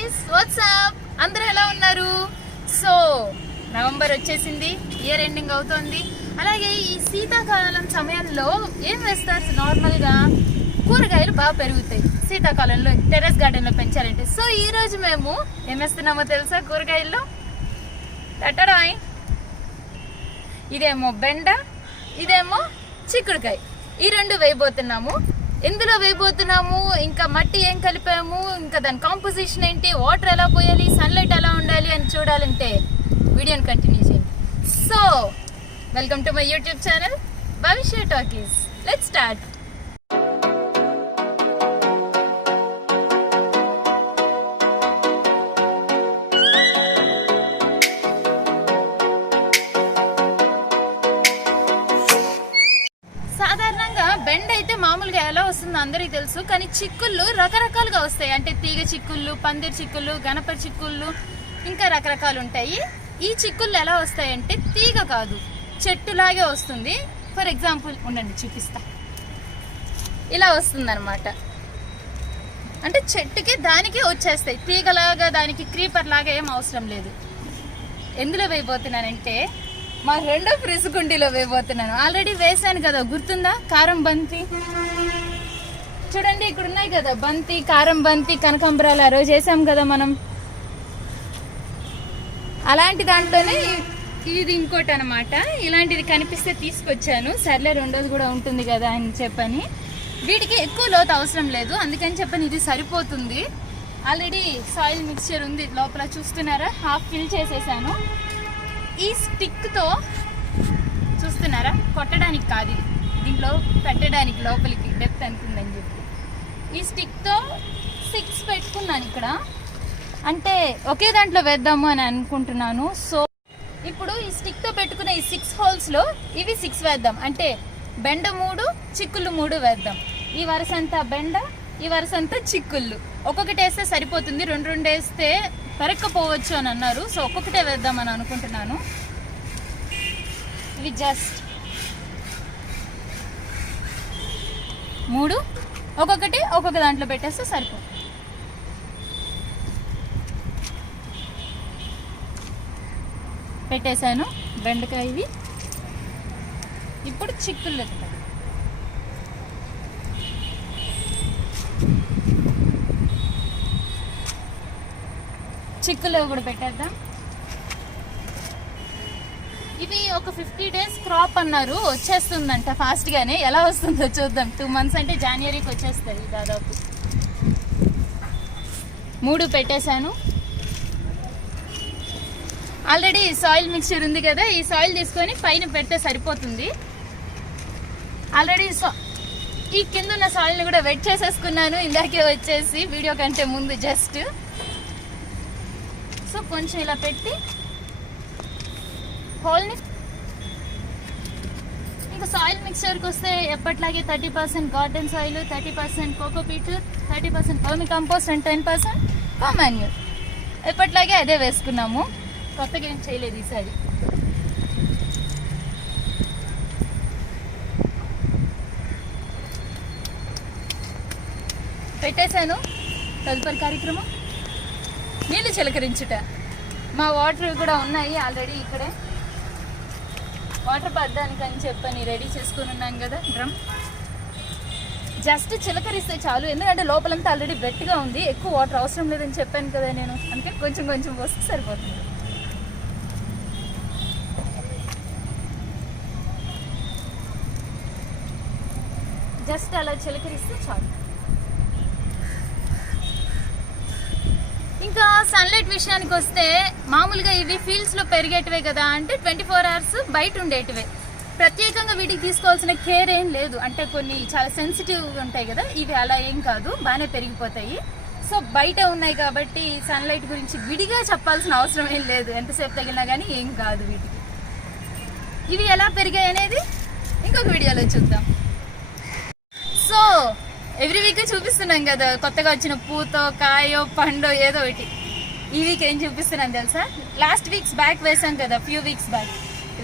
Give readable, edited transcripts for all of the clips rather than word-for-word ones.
Guys, WhatsApp, అందరూ ఎలా ఉన్నారు? సో నవంబర్ వచ్చేసింది, ఇయర్ ఎండింగ్ అవుతోంది. అలాగే ఈ శీతాకాలం సమయంలో ఏం వేస్తారు? నార్మల్గా కూరగాయలు బాగా పెరుగుతాయి శీతాకాలంలో, టెర్రస్ గార్డెన్లో పెంచాలంటే. సో ఈరోజు మేము ఏం వేస్తున్నామో తెలుసా? కూరగాయల్లో తట్టడాయ్, ఇదేమో బెండ, ఇదేమో చిక్కుడుకాయ. ఈ రెండు వేయబోతున్నాము. ఎందులో వేయబోతున్నాము, ఇంకా మట్టి ఏం కలిపాము, ఇంకా దాని కాంపోజిషన్ ఏంటి, వాటర్ ఎలా పోయాలి, సన్లైట్ ఎలా ఉండాలి అని చూడాలంటే వీడియోని కంటిన్యూ చేయండి. So welcome to my YouTube channel భవిష్య టాకీస్. Let's start. సాధారణంగా బెండ అయితే మామూలుగా ఎలా వస్తుందో అందరికీ తెలుసు, కానీ చిక్కుళ్ళు రకరకాలుగా వస్తాయి. అంటే తీగ చిక్కుళ్ళు, పందిరి చిక్కుళ్ళు, గణపతి చిక్కుళ్ళు, ఇంకా రకరకాలు ఉంటాయి. ఈ చిక్కుళ్ళు ఎలా వస్తాయంటే తీగ కాదు, చెట్టులాగే వస్తుంది. ఫర్ ఎగ్జాంపుల్ ఉండండి చూపిస్తా. ఇలా వస్తుంది అనమాట. అంటే చెట్టుకి దానికి వచ్చేస్తాయి, తీగలాగా దానికి క్రీపర్ లాగా ఏం అవసరం లేదు. ఎందులో వేయబోతున్నానంటే మా రెండో ఫ్రిజ్ కుండీలో వేయబోతున్నాను. ఆల్రెడీ వేసాను కదా, గుర్తుందా? కారం బంతి చూడండి, ఇక్కడ ఉన్నాయి కదా బంతి, కారం బంతి, కనకాంబరాలు ఆ రోజు వేసాం కదా మనం. అలాంటి దాంట్లోనే ఇది ఇంకోటి అనమాట. ఇలాంటిది కనిపిస్తే తీసుకొచ్చాను. సర్లే రెండోది కూడా ఉంటుంది కదా అని చెప్పని. వీటికి ఎక్కువ లోతు అవసరం లేదు, అందుకని చెప్పని ఇది సరిపోతుంది. ఆల్రెడీ సాయిల్ మిక్స్చర్ ఉంది లోపల, చూస్తున్నారా? హాఫ్ ఫిల్ చేసేసాను. ఈ స్టిక్తో చూస్తున్నారా, కొట్టడానికి కాదు, దీంట్లో పెట్టడానికి లోపలికి డెప్త్ అనుకుందని చెప్పి ఈ స్టిక్తో 6 పెట్టుకున్నాను ఇక్కడ. అంటే ఒకే దాంట్లో వేద్దాము అని అనుకుంటున్నాను. సో ఇప్పుడు ఈ స్టిక్తో పెట్టుకున్న ఈ 6 హోల్స్లో ఇవి 6 వేద్దాం. అంటే బెండ 3, చిక్కుళ్ళు 3 వేద్దాం. ఈ వరుసంతా బెండ, ఈ వరుసంతా చిక్కుళ్ళు. ఒక్కొక్కటి వేస్తే సరిపోతుంది, రెండు వేస్తే పెరక్కపోవచ్చు అని అన్నారు. సో ఒక్కొక్కటే వేద్దామని అనుకుంటున్నాను. ఇవి జస్ట్ 3 ఒక్కొక్కటి ఒక్కొక్క దాంట్లో పెట్టేస్తే సరిపోతుంది. పెట్టేశాను బెండకాయవి. ఇప్పుడు చిక్కుళ్ళు చిక్కులు కూడా పెట్టేద్దాం. ఇవి ఒక 50 days క్రాప్ అన్నారు, వచ్చేస్తుందంట ఫాస్ట్గానే. ఎలా వస్తుందో చూద్దాం. 2 months అంటే జనవరికి వచ్చేస్తుంది దాదాపు. 3 పెట్టేశాను. ఆల్రెడీ సాయిల్ మిక్స్చర్ ఉంది కదా, ఈ సాయిల్ తీసుకొని పైన పెడితే సరిపోతుంది. ఆల్రెడీ ఈ కింద ఉన్న సాయిల్ని కూడా వెట్ చేసేసుకున్నాను ఇందాకే వచ్చేసి, వీడియో కంటే ముందు జస్ట్. సో కొంచెం ఇలా పెట్టి హోల్ని, ఇంకా సాయిల్ మిక్స్చర్కి వస్తే ఎప్పట్లాగే 30% garden soil, 30% cocopeat, 30% vermi compost and 10% కామాన్యూర్. ఎప్పట్లాగే అదే వేసుకున్నాము, కొత్తగా ఏం చేయలేదు ఈసారి. పెట్టేశాను. తదుపరి కార్యక్రమం నీళ్ళు చిలకరించుట. మా వాటర్ కూడా ఉన్నాయి ఆల్రెడీ ఇక్కడే. వాటర్ పడ్డానికి అని చెప్పని రెడీ చేసుకుని ఉన్నాను కదా డ్రమ్. జస్ట్ చిలకరిస్తే చాలు, ఎందుకంటే లోపలంతా ఆల్రెడీ వెట్గా ఉంది, ఎక్కువ వాటర్ అవసరం లేదని చెప్పాను కదా నేను. అందుకే కొంచెం కొంచెం పోస్తే సరిపోతుంది. జస్ట్ అలా చిలకరిస్తే చాలు. ఇంకా సన్లైట్ విషయానికి వస్తే మామూలుగా ఇవి ఫీల్డ్స్లో పెరిగేటివే కదా, అంటే 24 hours బయట ఉండేటివే. ప్రత్యేకంగా వీటికి తీసుకోవాల్సిన కేర్ ఏం లేదు. అంటే కొన్ని చాలా సెన్సిటివ్గా ఉంటాయి కదా, ఇవి అలా ఏం కాదు, బాగానే పెరిగిపోతాయి. సో బయట ఉన్నాయి కాబట్టి సన్లైట్ గురించి విడిగా చెప్పాల్సిన అవసరం ఏం లేదు. ఎంతసేపు తగిలినా కానీ ఏం కాదు వీటికి. ఇవి ఎలా పెరిగాయి అనేది ఇంకొక వీడియోలో చూద్దాం. సో ఎవ్రీ వీక్ చూపిస్తున్నాం కదా, కొత్తగా వచ్చిన పూతో, కాయో, పండో ఏదో ఒకటి. ఈ వీక్ ఏం చూపిస్తున్నాను తెలుసా? లాస్ట్ వీక్స్ బ్యాక్ వేసాం కదా, ఫ్యూ వీక్స్ బ్యాక్,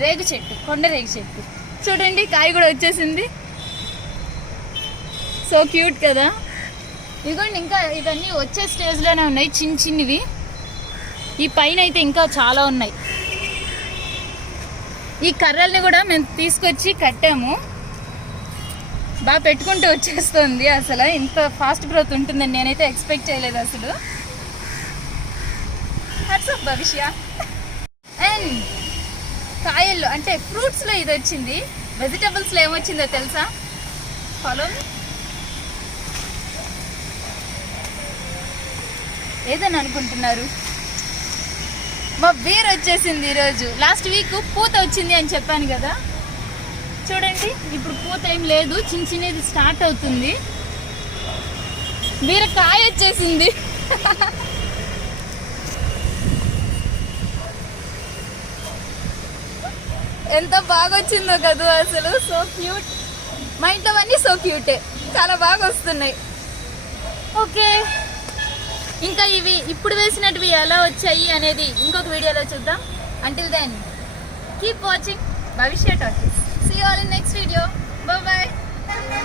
రేగు చెట్టు, కొండ రేగు చెట్టు. చూడండి కాయ కూడా వచ్చేసింది. సో క్యూట్ కదా. ఇదిగోండి ఇంకా ఇవన్నీ వచ్చే స్టేజ్లోనే ఉన్నాయి, చిన్న చిన్నవి. ఈ పైన అయితే ఇంకా చాలా ఉన్నాయి. ఈ కర్రల్ని కూడా మేము తీసుకొచ్చి కట్టాము. బాగా పెట్టుకుంటూ వచ్చేస్తుంది. అసలు ఇంత ఫాస్ట్ గ్రోత్ ఉంటుందని నేనైతే ఎక్స్పెక్ట్ చేయలేదు అసలు. భవిష్య. అండ్ కాయల్లో అంటే ఫ్రూట్స్లో ఇది వచ్చింది. వెజిటబుల్స్లో ఏమొచ్చిందో తెలుసా? Follow me. ఏదని అనుకుంటున్నారు? మా బీర్ వచ్చేసింది ఈరోజు. లాస్ట్ వీక్ పూత వచ్చింది అని చెప్పాను కదా, చూడండి ఇప్పుడు పూత ఏం లేదు, చిన్న చిన్నది స్టార్ట్ అవుతుంది. బీరకాయ వచ్చేసింది. ఎంత బాగా వచ్చిందో కదా అసలు, సో క్యూట్. మా ఇంట్లో అన్నీ సో క్యూటే, చాలా బాగా వస్తున్నాయి. ఓకే, ఇంకా ఇవి ఇప్పుడు వేసినవి ఎలా వచ్చాయి అనేది ఇంకొక వీడియోలో చూద్దాం. Until then keep watching Bhavishya Talkies. See you all in next video. Bye by.